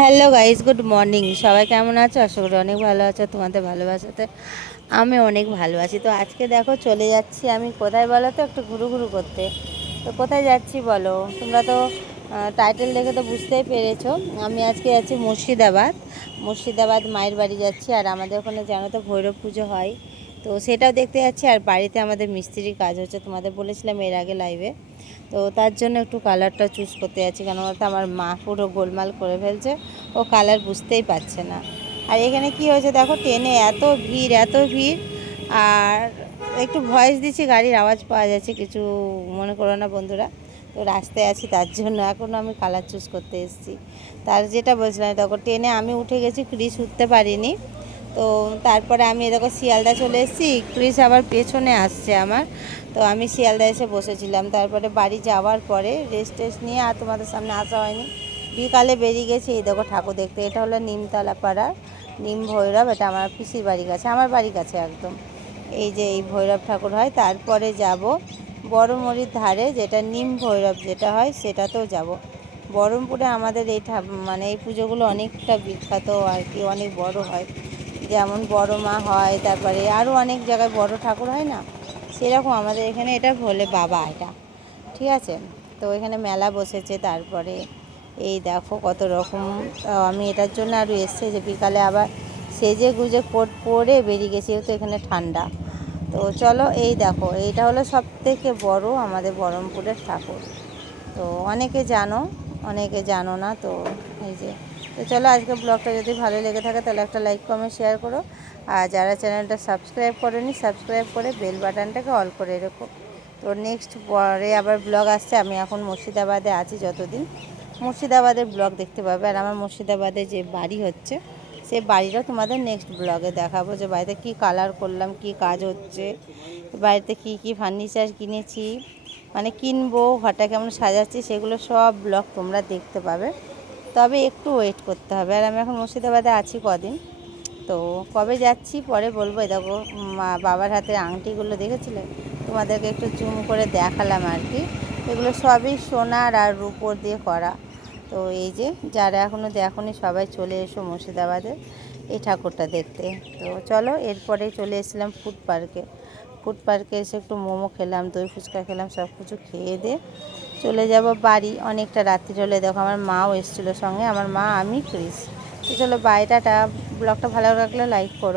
Hello guys good morning সবাই কেমন আছো? আশা করি অনেক ভালো আছো, তোমাদের ভালোবাসাতে আমি অনেক ভালো আছি। তো আজকে দেখো, চলে যাচ্ছি আমি কোথায় বলো তো? একটু ঘুরু ঘুরু করতে। তো কোথায় যাচ্ছি বলো? তোমরা তো টাইটেল দেখে তো বুঝতেই পেরেছ। আমি আজকে যাচ্ছি মুর্শিদাবাদ। মুর্শিদাবাদ মায়ের বাড়ি যাচ্ছি। আর আমাদের ওখানে জানো তো, ভৈরব পুজো হয়। তো সেটাও দেখতে যাচ্ছি। আর বাড়িতে আমাদের মিস্ত্রির কাজ হচ্ছে, তোমাদের বলেছিলাম এর আগে লাইভে তো তার জন্য একটু কালারটা চুজ করতে যাচ্ছি কেন বলতো আমার মা পুরো গোলমাল করে ফেলছে, ও কালার বুঝতেই পারছে না। আর এখানে কি হয়েছে দেখো, ট্রেনে এত ভিড় এত ভিড়, আর একটু ভয়েস দিচ্ছি, গাড়ির আওয়াজ পাওয়া যাচ্ছে কিছু মনে করো না বন্ধুরা। তো রাস্তায় আছি, তার জন্য এখনও আমি কালার চুজ করতে এসেছি। তার যেটা বলছিলাম, দেখো ট্রেনে আমি উঠে গেছি ক্রিস উঠতে পারিনি। তো তারপরে আমি দেখো শিয়ালদা চলে এসেছি। ক্রিস আবার পেছনে আসছে আমার। তো আমি শিয়ালদা এসে বসেছিলাম। তারপরে বাড়ি যাওয়ার পরে রেস্ট টেস্ট নিয়ে আর তোমাদের সামনে আসা হয়নি। বিকালে বেরিয়ে গেছি, এই দেখো ঠাকুর দেখতে। এটা হলো নিমতলা পাড়ার, নিম ভৈরব। এটা আমার পিসির বাড়ির কাছে, আমার বাড়ির কাছে একদম। এই যে এই ভৈরব ঠাকুর হয়। তারপরে যাব বড়মরির ধারে, যেটা নিম ভৈরব যেটা হয়, সেটাতেও যাব। বহরমপুরে আমাদের এই মানে এই পুজোগুলো অনেকটা বিখ্যাত আর কি, অনেক বড় হয়। যেমন বড় মা হয়, তারপরে আরও অনেক জায়গায় বড় ঠাকুর হয় না? সেরকম আমাদের এখানে এটা ভোলে বাবা এটা। ঠিক আছে? তো এখানে মেলা বসেছে, তারপরে এই দেখো কত রকম আমি এটার জন্য আরও এসছে যে বিকালে আবার সেজে গুজে কোট পরে বেরিয়ে গেছি, যেহেতু এখানে ঠান্ডা। তো চলো এই দেখো, এইটা হলো সব থেকে বড় আমাদের বহরমপুরের ঠাকুর। তো অনেকে জানো অনেকে জানো না, তো এই যে তো চলো আজকে ব্লগটা যদি ভালো লেগে থাকে তাহলে একটা লাইক কমেন্ট শেয়ার করো। আর যারা চ্যানেলটা সাবস্ক্রাইব করেনি সাবস্ক্রাইব করে বেল বাটনটাকে অল করে রেখো। তো নেক্সট পরে আবার ব্লগ আসছে, আমি এখন মুর্শিদাবাদে আছি যতদিন। মুর্শিদাবাদের ব্লগ দেখতে পাবে। আর আমার মুর্শিদাবাদে যে বাড়ি হচ্ছে সেই বাড়িটাও তোমাদের নেক্সট ব্লগে দেখাবো। যে বাড়িতে কী কালার করলাম, কী কাজ হচ্ছে, বাড়িতে কী কী ফার্নিচার কিনেছি মানে কিনবো, ঘরটা কেমন সাজাচ্ছি, সেগুলো সব ব্লগ তোমরা দেখতে পাবে। তবে একটু ওয়েট করতে হবে। আর আমি এখন মুর্শিদাবাদে আছি কদিন। তো কবে যাচ্ছি পরে বলব। দেখো, মা, বাবার হাতের আংটিগুলো দেখেছিলে? তোমাদেরকে একটু জুম করে দেখালাম আর কি। এগুলো সবই সোনার আর রূপোর দিয়ে করা। তো এই যে, যারা এখনও দেখনি, সবাই চলে এসো মুর্শিদাবাদে। এই ঠাকুরটা দেখতে। তো চলো, এরপরে চলে এসেছিলাম ফুড পার্কে ফুড পার্কে এসে একটু মোমো খেলাম, দই ফুচকা খেলাম, সব কিছু খেয়ে দিয়ে চলে যাব বাড়ি। অনেকটা রাত্রি হলে দেখো আমার মাও এসেছিল সঙ্গে, আমার মা, আমি, ক্রিস। তো চলো বাইরেটা ব্লগটা ভালো লাগলে লাইক করো।